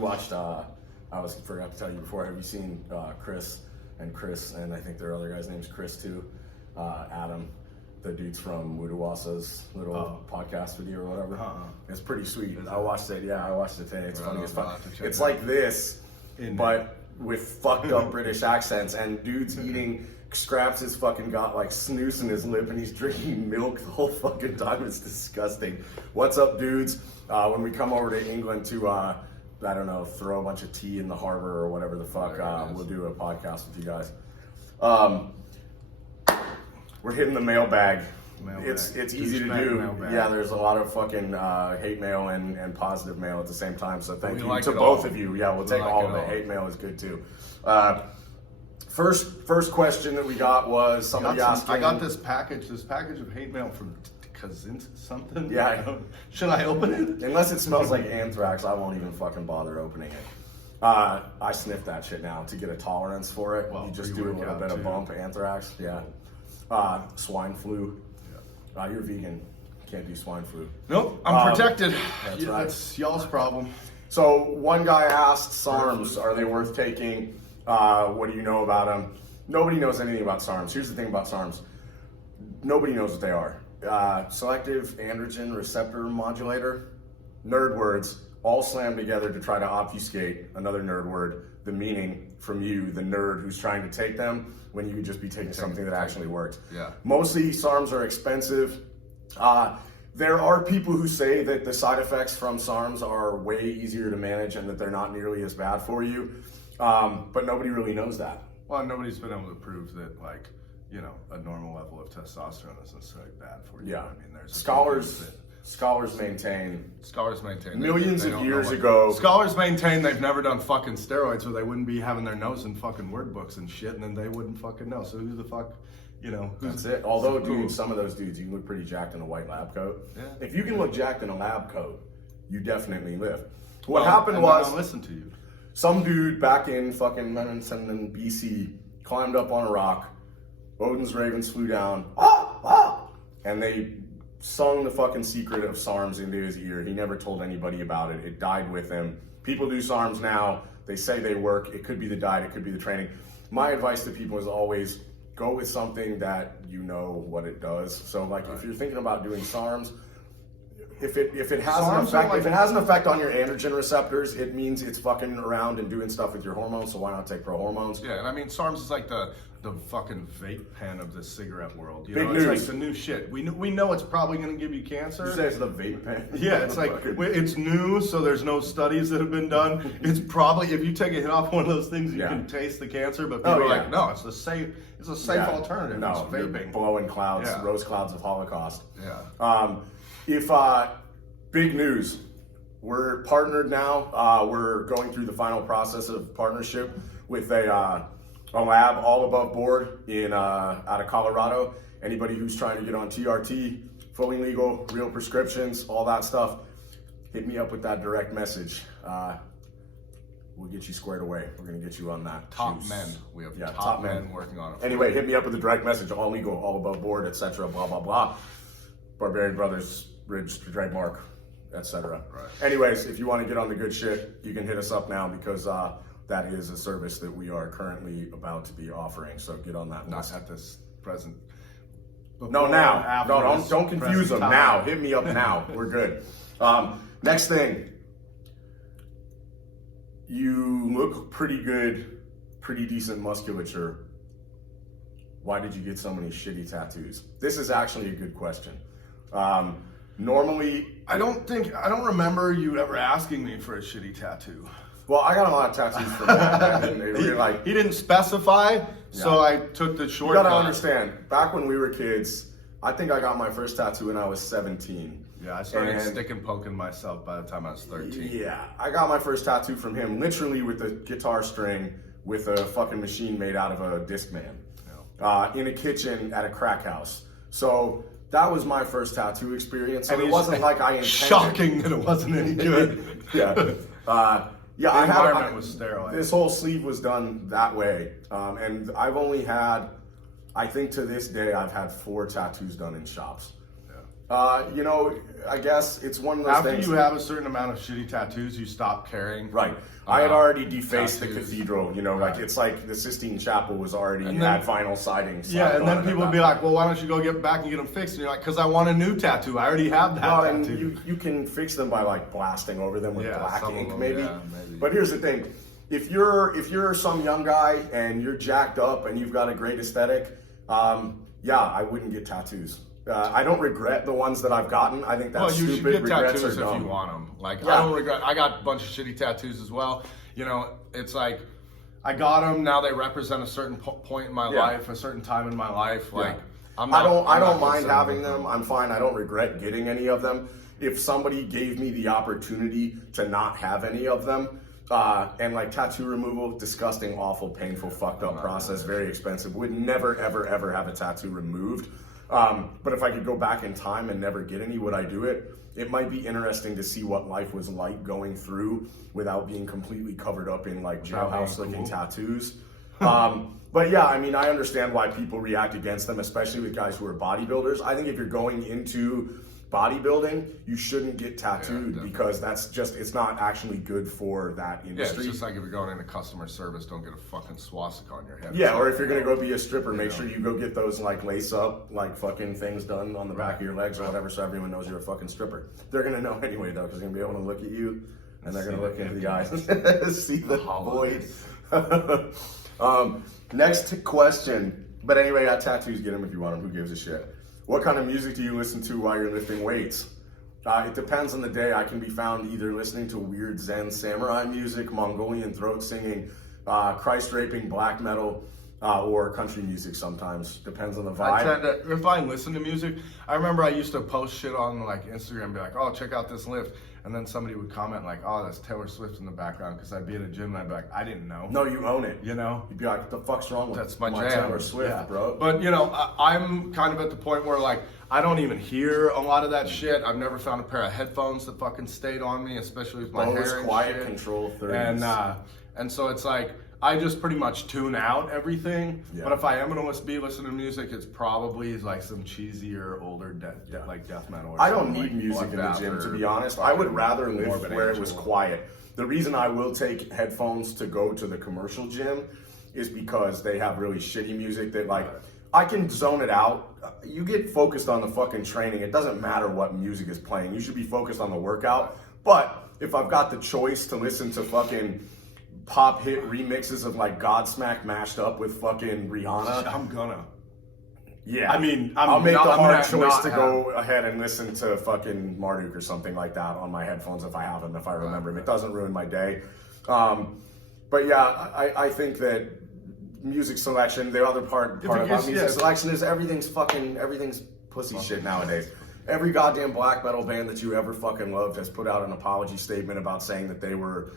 watched, forgot to tell you before, have you seen Chris, and I think their other guy's name's Chris too, Adam, the dudes from Wudawasa's little podcast video or whatever? It's pretty sweet. I watched it today. It's funny as fuck. It's like this, but with fucked up British accents, and dude's eating scraps his fucking got like snooze in his lip, and he's drinking milk the whole fucking time. It's disgusting. What's up, dudes? When we come over to England to I don't know, throw a bunch of tea in the harbor or whatever the fuck, we'll do a podcast with you guys. We're hitting the mailbag. It's easy to do. Mailbag. Yeah, there's a lot of fucking hate mail and positive mail at the same time. So thank you to both of you. Yeah, we'll take all of it. Hate mail is good too. First question that we got was somebody asking. I got this package of hate mail from Kazint something. Yeah. Should I open it? Unless it smells like anthrax, I won't even fucking bother opening it. I sniff that shit now to get a tolerance for it. Well, you just do a little bit of bump anthrax. Yeah. Swine flu. Yeah. You're vegan. Can't do swine flu. Nope, I'm protected. That's right. That's y'all's problem. So one guy asked, SARMs, are they worth taking? What do you know about them? Nobody knows anything about SARMs. Here's the thing about SARMs. Nobody knows what they are. Selective androgen receptor modulator. Nerd words, all slammed together to try to obfuscate another nerd word, the meaning from you, the nerd who's trying to take them, when you could just be taking something that actually works. Yeah. Mostly SARMs are expensive. There are people who say that the side effects from SARMs are way easier to manage and that they're not nearly as bad for you. But nobody really knows that. Well, nobody's been able to prove that, like, you know, a normal level of testosterone is necessarily bad for you. Yeah. I mean, there's Scholars maintain millions of years ago. Scholars maintain they've never done fucking steroids, or they wouldn't be having their nose in fucking word books and shit, and then they wouldn't fucking know. So who the fuck, you know? That's it. Although, dude, some of those dudes, you look pretty jacked in a white lab coat. Yeah. If you can look jacked in a lab coat, you definitely live. What happened was, I'll listen to you. Some dude back in fucking Menachem BC climbed up on a rock. Odin's ravens flew down, and they sung the fucking secret of SARMs into his ear. He never told anybody about it. It died with him. People do SARMs now. They say they work. It could be the diet. It could be the training. My advice to people is always go with something that you know what it does. So, like, if you're thinking about doing SARMs, if it has an effect on your androgen receptors, it means it's fucking around and doing stuff with your hormones. So why not take pro hormones? Yeah, and I mean, SARMs is like the fucking vape pen of the cigarette world. You Big know, news. It's like the new shit. We know it's probably going to give you cancer. You say it's the vape pen? Yeah, it's like, it's new, so there's no studies that have been done. It's probably, if you take a hit off one of those things, you can taste the cancer, but people are like, no, it's a safe alternative. No, it's vaping. Blowing clouds, rose clouds of Holocaust. Yeah. Big news, we're partnered now. We're going through the final process of partnership with a lab all above board out of Colorado. Anybody who's trying to get on TRT, fully legal, real prescriptions, all that stuff, hit me up with that direct message. We'll get you squared away. We're going to get you on that. Top men. We have top men working on it. Anyway, hit me up with a direct message, all legal, all above board, etc., blah, blah, blah. Barbarian Brothers, Ridge, trademark, etc. Right. Anyways, if you want to get on the good shit, you can hit us up now because that is a service that we are currently about to be offering. So get on that list. Not at this present. No, now. No, don't confuse them. Time. Now. Hit me up now. We're good. Next thing. You look pretty good, pretty decent musculature. Why did you get so many shitty tattoos? This is actually a good question. Normally, I don't remember you ever asking me for a shitty tattoo. Well, I got a lot of tattoos from that. He didn't specify, so I took the short. You gotta understand, back when we were kids, I think I got my first tattoo when I was 17. Yeah, I started stick and poking myself by the time I was 13. Yeah, I got my first tattoo from him, literally with a guitar string with a fucking machine made out of a Discman. In a kitchen at a crack house. So that was my first tattoo experience. And it wasn't like I intended. Shocking that it wasn't any good. Yeah. The environment was sterile. This whole sleeve was done that way. And I've only had, I think to this day, I've had 4 tattoos done in shops. You know, I guess it's one of those After things. you have a certain amount of shitty tattoos, you stop caring. Right. I had already defaced tattoos. the cathedral, you know, like it's like the Sistine Chapel was already had vinyl siding. Yeah, and then people would be like, well, why don't you go get back and get them fixed? And you're like, because I want a new tattoo. I already have that tattoo. And you can fix them by like blasting over them with black ink, maybe. Yeah, maybe. But here's the thing. If you're some young guy and you're jacked up and you've got a great aesthetic, I wouldn't get tattoos. I don't regret the ones that I've gotten. I think that's stupid. Should get Regrets tattoos are dumb. if you want them. Like, I don't regret. I got a bunch of shitty tattoos as well. You know, it's like I got them. Now they represent a certain point in my life, a certain time in my life. Like, I don't mind having them. I'm fine. I don't regret getting any of them. If somebody gave me the opportunity to not have any of them, and like tattoo removal, disgusting, awful, painful, fucked up process, very expensive. Would never, ever, ever have a tattoo removed. But if I could go back in time and never get any, would I do it? It might be interesting to see what life was like going through without being completely covered up in like jailhouse looking tattoos. But yeah, I mean, I understand why people react against them, especially with guys who are bodybuilders. I think if you're going into bodybuilding, you shouldn't get tattooed because it's not actually good for that industry. Yeah, it's just like if you're going into customer service, don't get a fucking swastika on your head. Yeah, or if you're gonna go be a stripper, make sure you go get those like lace up, like fucking things done on the back of your legs or whatever, so everyone knows you're a fucking stripper. They're gonna know anyway though, because they're gonna be able to look at you and they're gonna look into the eyes, see the void. Next question. But anyway, tattoos, get them if you want them. Who gives a shit? What kind of music do you listen to while you're lifting weights? It depends on the day. I can be found either listening to weird Zen samurai music, Mongolian throat singing, Christ raping black metal, or country music sometimes. Depends on the vibe. If I listen to music, I remember I used to post shit on like Instagram and be like, oh, check out this lift. And then somebody would comment like, oh, that's Taylor Swift in the background, because I'd be at a gym and I'd be like, I didn't know. No, you own it. You know? You'd be like, what the fuck's wrong with That's my jam. Taylor Swift, bro? But, you know, I'm kind of at the point where, like, I don't even hear a lot of that shit. I've never found a pair of headphones that fucking stayed on me, especially with my hair and quiet shit. control 30s. And so it's like, I just pretty much tune out everything. Yeah. But if I am going to be listening to music, it's probably like some cheesier, older like death metal. Or I don't need like music in the gym, to be honest. I would rather live where it was quiet. The reason I will take headphones to go to the commercial gym is because they have really shitty music that like, I can zone it out. You get focused on the fucking training. It doesn't matter what music is playing. You should be focused on the workout. But if I've got the choice to listen to fucking pop hit remixes of like Godsmack mashed up with fucking Rihanna, I'm gonna. Yeah, I mean, I'll make the hard choice to go ahead and listen to fucking Marduk or something like that on my headphones if I have them, if I remember them. It doesn't ruin my day. But yeah, I think that music selection, the other part about music selection is everything's pussy shit nowadays. Every goddamn black metal band that you ever fucking loved has put out an apology statement about saying that they were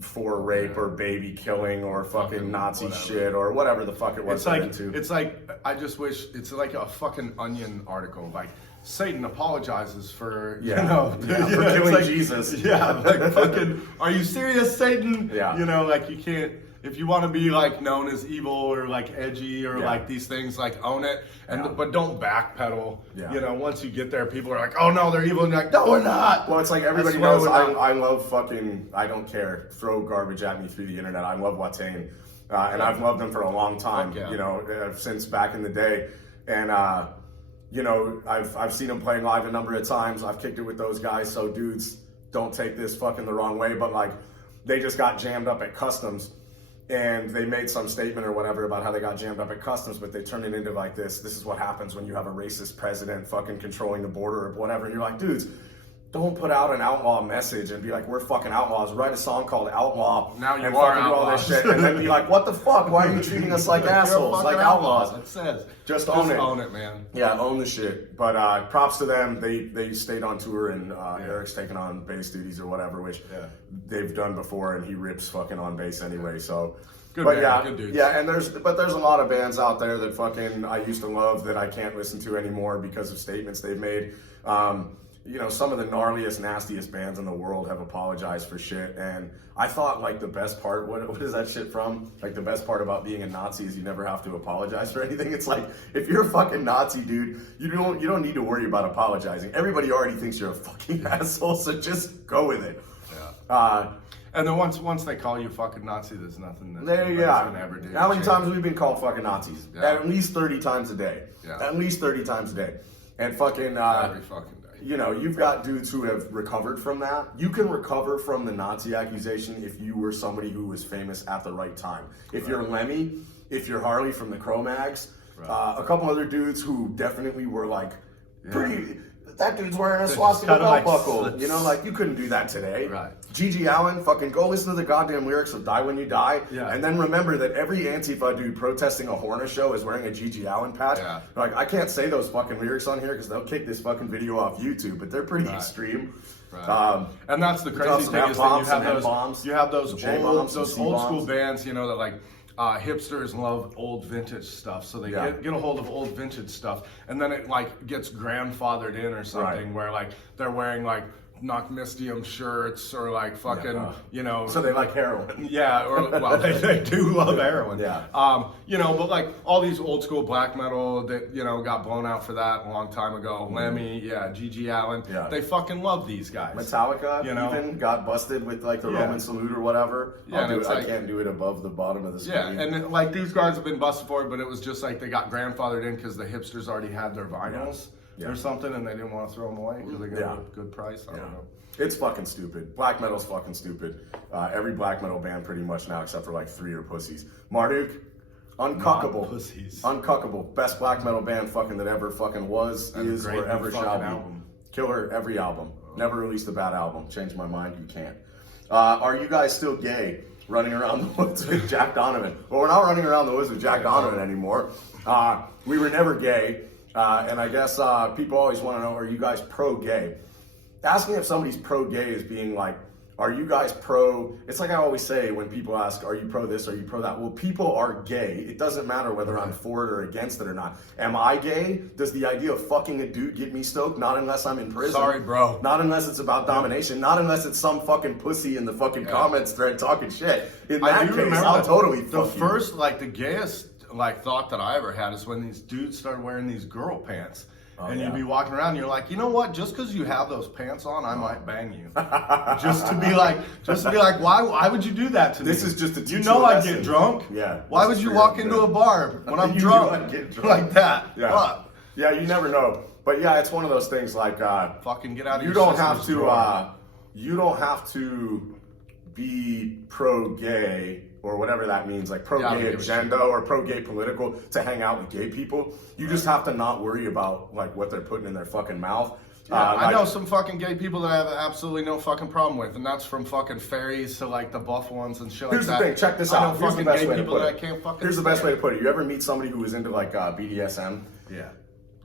for rape or baby killing or fucking Nazi shit or whatever the fuck it was. It's like I just wish it's like a fucking Onion article. Like Satan apologizes for for killing Jesus. Yeah, like fucking. Are you serious, Satan? Yeah. You know, like you can't. If you want to be like known as evil or like edgy or like these things, like own it, but don't backpedal. Yeah. You know, once you get there, people are like, "Oh no, they're evil," and you're like, "No, we're not." Well, it's like everybody knows I love fucking. I don't care. Throw garbage at me through the internet. I love Watain, and I've loved them for a long time. You know, since back in the day, and you know, I've seen them playing live a number of times. I've kicked it with those guys. So dudes, don't take this fucking the wrong way, but like, they just got jammed up at customs. And they made some statement or whatever about how they got jammed up at customs, but they turned it into like this is what happens when you have a racist president fucking controlling the border or whatever. And you're like, dudes, don't put out an outlaw message and be like, we're fucking outlaws. Write a song called Outlaw. Now you and are fucking do all this outlaws. shit. And then be like, what the fuck? Why are you treating us like assholes? Like outlaws. It says. Just own it. Own it, man. Yeah, own the shit. But props to them. They stayed on tour, and Eric's taken on bass duties or whatever, which they've done before, and he rips fucking on bass anyway. So, good dudes. Yeah, and there's a lot of bands out there that fucking I used to love that I can't listen to anymore because of statements they've made. you know, some of the gnarliest, nastiest bands in the world have apologized for shit. And I thought, like, the best part, what is that shit from? Like, the best part about being a Nazi is you never have to apologize for anything. It's like, if you're a fucking Nazi, dude, you don't need to worry about apologizing. Everybody already thinks you're a fucking asshole, so just go with it. Yeah. And then once they call you a fucking Nazi, there's nothing that anybody's gonna ever do. How many times have we been called fucking Nazis? Yeah. At least 30 times a day. Yeah. At least 30 times a day. And fucking... every fucking day. You know, you've got dudes who have recovered from that. You can recover from the Nazi accusation if you were somebody who was famous at the right time. If you're Lemmy, if you're Harley from the Cro-Mags, a couple other dudes who definitely were like pretty... That dude's wearing a swastika belt buckle. You know, like, you couldn't do that today. Right. Gigi Allen, fucking go listen to the goddamn lyrics of Die When You Die. Yeah. And then remember that every Antifa dude protesting a Horner show is wearing a Gigi Allen patch. Yeah. Like, I can't say those fucking lyrics on here because they'll kick this fucking video off YouTube, but they're pretty extreme. Right. And that's the crazy thing is that you have those old school bands, you know, that like hipsters love old vintage stuff, so they get a hold of old vintage stuff, and then it like gets grandfathered in or something where like they're wearing like Knockmistium shirts or like fucking, you know. So they like heroin. Yeah, or well, they do love heroin. Yeah. You know, but like all these old school black metal that, you know, got blown out for that a long time ago. Lemmy, Gigi Allen. Yeah. They fucking love these guys. Metallica, you know, even got busted with like the Roman salute or whatever. Yeah, I can't do it above the bottom of the screen. Yeah, and like these guys have been busted for it, but it was just like they got grandfathered in because the hipsters already had their vinyls. Or something, and they didn't want to throw them away because they got a good price. I don't know. It's fucking stupid. Black metal's fucking stupid. Every black metal band pretty much now, except for like 3 are pussies. Marduk, uncuckable. Pussies. Uncuckable. Best black metal band fucking that ever fucking was, is, or ever shall be. Album. Killer every album. Never released a bad album. Changed my mind, you can't. Are you guys still gay? Running around the woods with Jack Donovan. Well, we're not running around the woods with Jack Donovan anymore. We were never gay. And I guess people always want to know, are you guys pro-gay? Asking if somebody's pro-gay is being like, are you guys pro... It's like I always say when people ask, are you pro this, are you pro that? Well, people are gay. It doesn't matter whether I'm for it or against it or not. Am I gay? Does the idea of fucking a dude get me stoked? Not unless I'm in prison. Sorry, bro. Not unless it's about domination. Not unless it's some fucking pussy in the fucking comments thread talking shit. In that case, I'll totally fuck you. The first, like, the gayest... like thought that I ever had is when these dudes started wearing these girl pants, and you'd be walking around and you're like, you know what, just because you have those pants on, I might bang you. just to be like why would you do that to me? This is just a you know I get drunk. Yeah. Why would you walk into a bar when I'm drunk like that? Yeah. What? Yeah, you never know. But yeah, it's one of those things like fucking get out of you your don't have to you don't have to be pro-gay or whatever that means, like pro-gay agenda or pro-gay political to hang out with gay people. You just have to not worry about like what they're putting in their fucking mouth. Yeah, I know some fucking gay people that I have absolutely no fucking problem with, and that's from fucking fairies to like the buff ones and shit like that. Here's the thing, check this out. Here's the best way to put it. Here's the best way to put it. You ever meet somebody who is into like BDSM? Yeah.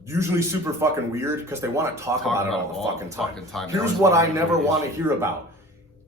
Usually super fucking weird because they want to talk about it all the fucking time. Here's what I never want to hear about.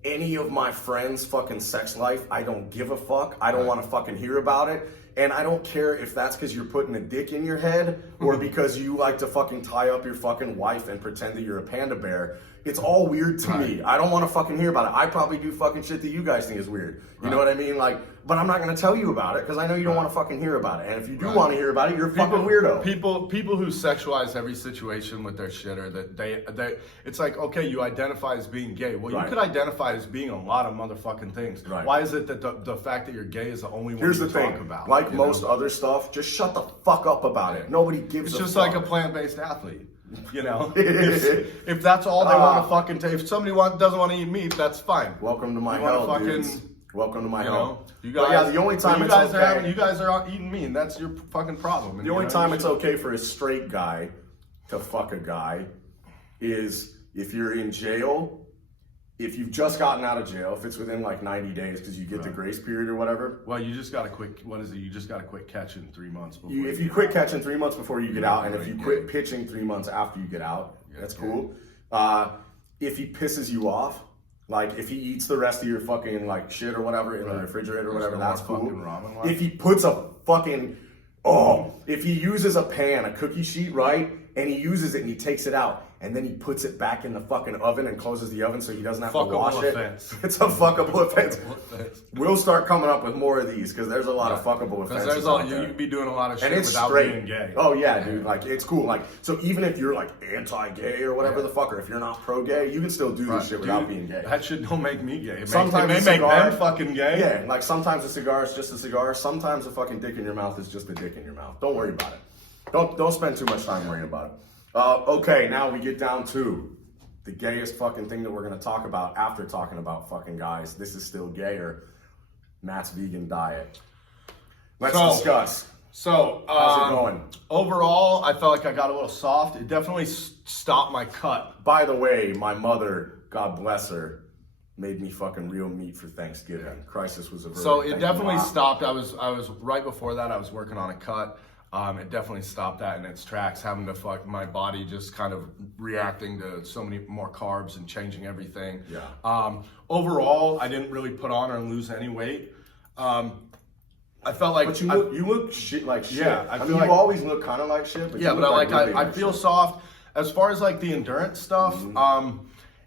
Any of my friends' fucking sex life, I don't give a fuck. I don't want to fucking hear about it. And I don't care if that's because you're putting a dick in your head or because you like to fucking tie up your fucking wife and pretend that you're a panda bear. It's all weird to me. I don't want to fucking hear about it. I probably do fucking shit that you guys think is weird. You know what I mean? Like, but I'm not going to tell you about it because I know you don't want to fucking hear about it. And if you do want to hear about it, you're a fucking weirdo. People who sexualize every situation with their shit or that they it's like, okay, you identify as being gay. Well, you could identify as being a lot of motherfucking things. Why is it that the fact that you're gay is the only one you talk about? Like most other stuff, just shut the fuck up about it. Nobody gives a fuck. It's just like a plant-based athlete. You know, if that's all they want to fucking take, if somebody doesn't want to eat meat, that's fine. Welcome to my hell, dudes. Welcome to my hell. You guys, yeah, the only time you guys are out eating meat, and that's your fucking problem. The only time it's okay for a straight guy to fuck a guy is if you're in jail. If you've just gotten out of jail, if it's within like 90 days because you get the grace period or whatever. Well, you just got to quit. What is it? You just got to quit catching 3 months before. If you quit catching 3 months before you get out, and if you quit pitching 3 months after you get out, that's cool. If he pisses you off, like if he eats the rest of your fucking like shit or whatever in the refrigerator or whatever, that's cool. If he puts a fucking if he uses a pan, a cookie sheet, right, and he uses it and he takes it out and then he puts it back in the fucking oven and closes the oven so he doesn't have to wash offense. it. It's a fuckable offense. We'll start coming up with more of these because there's a lot of fuckable offenses. You can be doing a lot of shit without being gay. Oh yeah, dude. Like it's cool. Like so, even if you're like anti-gay or whatever the fuck, or if you're not pro-gay, you can still do this shit without being gay. That shit don't make me gay. Sometimes it may make them fucking gay. Yeah, like sometimes a cigar is just a cigar. Sometimes a fucking dick in your mouth is just a dick in your mouth. Don't worry about it. Don't spend too much time worrying about it. Okay, now we get down to the gayest fucking thing that we're gonna talk about after talking about fucking guys. This is still gayer. Matt's vegan diet. Let's discuss. So, how's it going? Overall, I felt like I got a little soft. It definitely stopped my cut. By the way, my mother, God bless her, made me fucking real meat for Thanksgiving. Yeah. Crisis was averted. So it definitely stopped. I was right before that. I was working on a cut. It definitely stopped that in its tracks, having to fuck my body just kind of reacting to so many more carbs and changing everything. Yeah. Overall, I didn't really put on or lose any weight. I felt like but you look shit like shit. Yeah, I mean, you always look kind of like shit. But yeah, but I feel soft. As far as like the endurance stuff,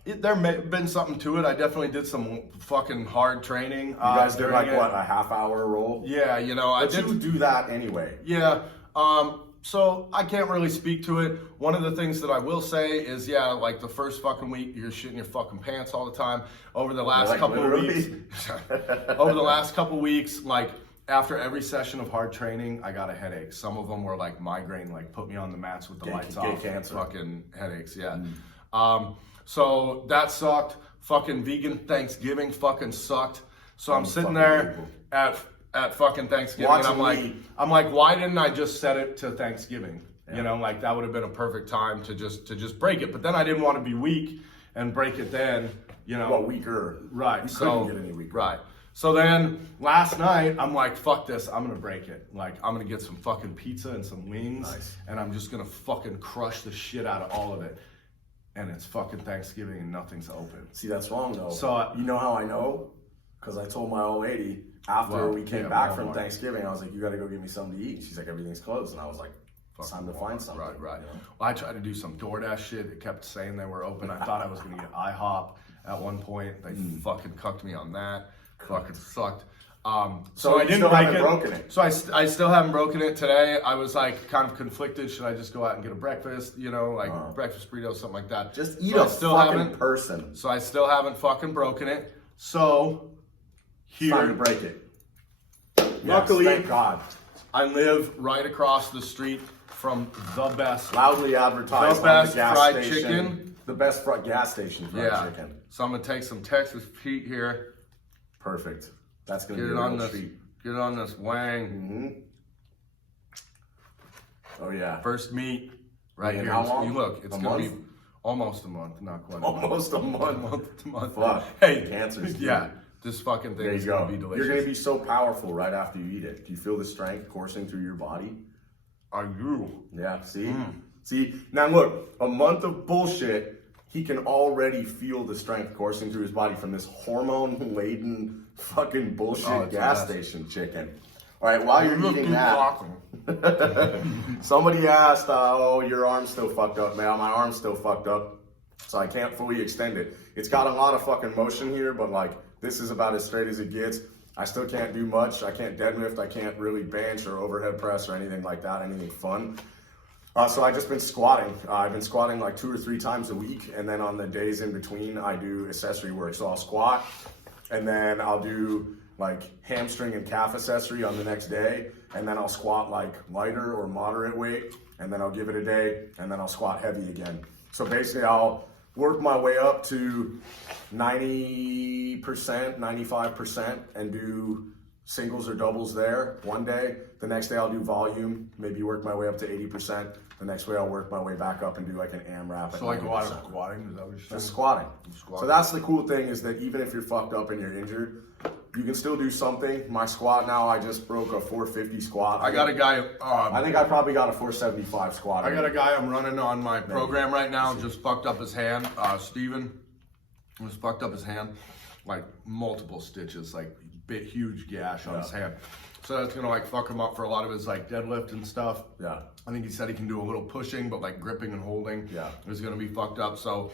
there may have been something to it. I definitely did some fucking hard training. You guys did like what, a half-hour roll? Yeah, you know, but you do that anyway. Yeah. So I can't really speak to it. One of the things that I will say is, yeah, like the first fucking week, you're shitting your fucking pants all the time. Over the last couple of weeks, like after every session of hard training, I got a headache. Some of them were like migraine, like put me on the mats with the lights off. Cancer. Fucking headaches, yeah. So that sucked. Fucking vegan Thanksgiving fucking sucked. So I'm sitting there at fucking Thanksgiving, and I'm like, why didn't I just set it to Thanksgiving? Yeah. You know, like that would have been a perfect time to just break it. But then I didn't want to be weak and break it then. You know, well, weaker. Right. You couldn't get any weaker. Right. So then last night I'm like, fuck this, I'm gonna break it. Like I'm gonna get some fucking pizza and some wings, and I'm just gonna fucking crush the shit out of all of it. And it's fucking Thanksgiving and nothing's open. See, that's wrong though. So you know how I know? Because I told my old lady after we came back from Thanksgiving, I was like, you got to go get me something to eat. She's like, everything's closed. And I was like, it's time to find something. Right. You know? Well, I tried to do some DoorDash shit. It kept saying they were open. I thought I was going to get IHOP at one point. They fucking cucked me on that. Fucking sucked. So I didn't break it. Broken it. So I still haven't broken it today. I was like kind of conflicted. Should I just go out and get a breakfast? You know, like breakfast burrito, something like that. Just eat a fucking person. So I still haven't fucking broken it. So here, it's time to break it. Luckily, thank God. I live right across the street from the best, loudly advertised, the best gas fried station, chicken. The best gas station fried chicken. So I'm gonna take some Texas Pete here. Perfect. That's gonna be a real treat. Get it on this wang. Oh yeah. First meat right here. How long? You look, it's gonna be almost a month, not quite. Almost a month. Fuck. Hey, cancers. Yeah. This fucking thing is gonna be delicious. You're gonna be so powerful right after you eat it. Do you feel the strength coursing through your body? I do. Yeah, see? See, now look, a month of bullshit, he can already feel the strength coursing through his body from this hormone-laden fucking bullshit gas station chicken. All right, while you're eating that, somebody asked, oh, your arm's still fucked up, man. My arm's still fucked up, so I can't fully extend it. It's got a lot of fucking motion here, but like, this is about as straight as it gets. I still can't do much. I can't deadlift. I can't really bench or overhead press or anything like that, anything fun. So I've just been squatting. I've been squatting like 2 or 3 times a week. And then on the days in between, I do accessory work. So I'll squat and then I'll do like hamstring and calf accessory on the next day. And then I'll squat like lighter or moderate weight. And then I'll give it a day and then I'll squat heavy again. So basically I'll work my way up to 90%, 95% and do singles or doubles there one day. The next day I'll do volume, maybe work my way up to 80%. The next way I'll work my way back up and do like an AMRAP. So like a lot of squatting, is that what you're saying? Just squatting. So that's the cool thing is that even if you're fucked up and you're injured, you can still do something. My squat now, I just broke a 450 squat. I got a guy. I think I probably got a 475 squat. I got a guy I'm running on my program right now, just fucked up his hand. Steven just fucked up his hand, like multiple stitches, like big, huge gash on his hand. So that's gonna like fuck him up for a lot of his like deadlift and stuff. Yeah. I think he said he can do a little pushing, but like gripping and holding is gonna be fucked up. So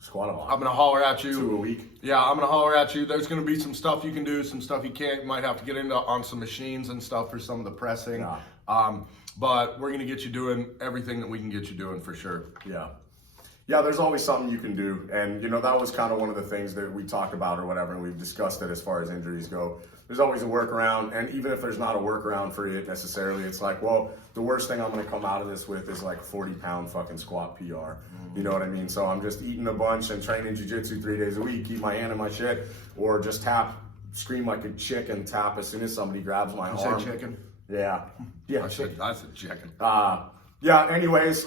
squat a lot. I'm gonna holler at you. 2 a week. Yeah, I'm gonna holler at you. There's gonna be some stuff you can do, some stuff you can't. You might have to get into on some machines and stuff for some of the pressing. Yeah. But we're gonna get you doing everything that we can get you doing for sure. Yeah. Yeah, there's always something you can do. And, you know, that was kind of one of the things that we talked about or whatever, and we've discussed it as far as injuries go. There's always a workaround, and even if there's not a workaround for it necessarily, it's like, well, the worst thing I'm going to come out of this with is like 40-pound fucking squat PR. You know what I mean? So I'm just eating a bunch and training jiu-jitsu 3 days a week, keep my hand in my shit, or just scream like a chicken, tap as soon as somebody grabs my arm. You say chicken? Yeah. Yeah. I said chicken. Yeah, anyways,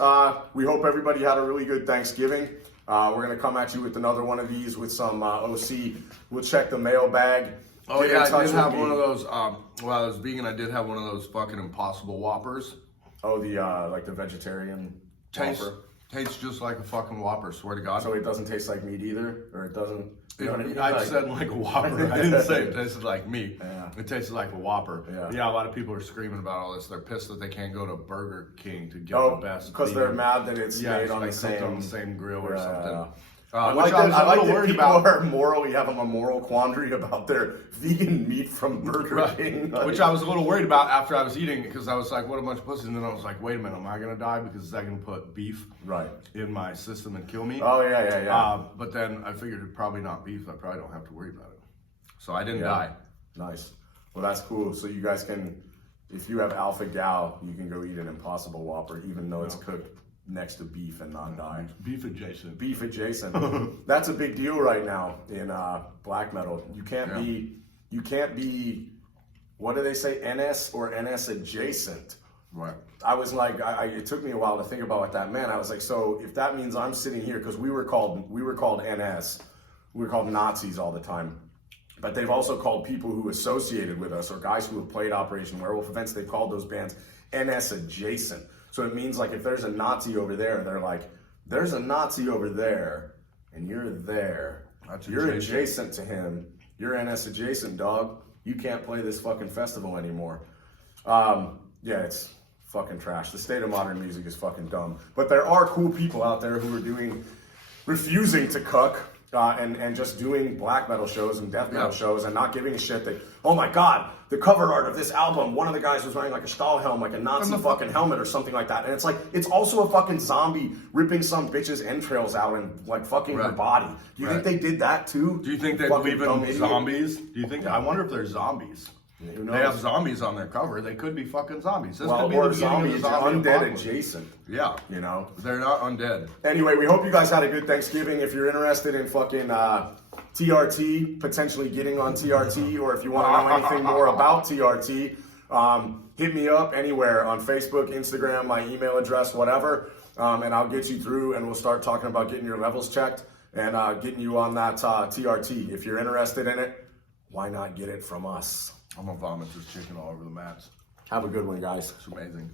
we hope everybody had a really good Thanksgiving. We're going to come at you with another one of these with some OC. We'll check the mailbag. Oh, yeah, I did have one of those. While I was vegan, I did have one of those fucking Impossible Whoppers. Oh, the like the vegetarian Whopper. Tastes just like a fucking Whopper, swear to God. So it doesn't taste like meat either? Or it doesn't? You know what I mean? I said like a Whopper. I didn't say it tasted like meat. Yeah. It tasted like a Whopper. Yeah. A lot of people are screaming about all this. They're pissed that they can't go to Burger King to get the best. Because they're mad that it's made on the same grill or something. I like that people are morally have a moral quandary about their vegan meat from Burger King. Which I was a little worried about after I was eating it, because I was like, what a bunch of pussies. And then I was like, wait a minute, am I going to die? Because is that going to put beef in my system and kill me? Oh, yeah. But then I figured it's probably not beef. I probably don't have to worry about it. So I didn't die. Nice. Well, that's cool. So you guys can, if you have alpha gal, you can go eat an Impossible Whopper, even though it's cooked next to beef and not die. Beef adjacent. Beef adjacent. That's a big deal right now in black metal. You can't be, what do they say, NS or NS adjacent? Right. I was like, it took me a while to think about what that meant. I was like, so if that means I'm sitting here, because we were called NS, we were called Nazis all the time. But they've also called people who associated with us, or guys who have played Operation Werewolf events, they've called those bands NS adjacent. So it means like if there's a Nazi over there, they're like, there's a Nazi over there, and you're there. You're adjacent to him. You're NS adjacent, dog. You can't play this fucking festival anymore. Yeah, it's fucking trash. The state of modern music is fucking dumb. But there are cool people out there who are refusing to cuck. And just doing black metal shows and death metal shows and not giving a shit that, oh my God, the cover art of this album, one of the guys was wearing like a Stahlhelm, like a Nazi fucking helmet or something like that. And it's like, it's also a fucking zombie ripping some bitch's entrails out and like fucking her body. Do you think they did that too? Do you think they believe in zombies? Do you think, I wonder if they're zombies. Who knows? They have zombies on their cover. They could be fucking zombies. This well, could be or the zombies, undead adjacent. Yeah. You know? They're not undead. Anyway, we hope you guys had a good Thanksgiving. If you're interested in fucking TRT, potentially getting on TRT, or if you want to know anything more about TRT, hit me up anywhere on Facebook, Instagram, my email address, whatever, and I'll get you through and we'll start talking about getting your levels checked and getting you on that TRT. If you're interested in it, why not get it from us? I'm gonna vomit this chicken all over the mats. Have a good one, guys. It's amazing.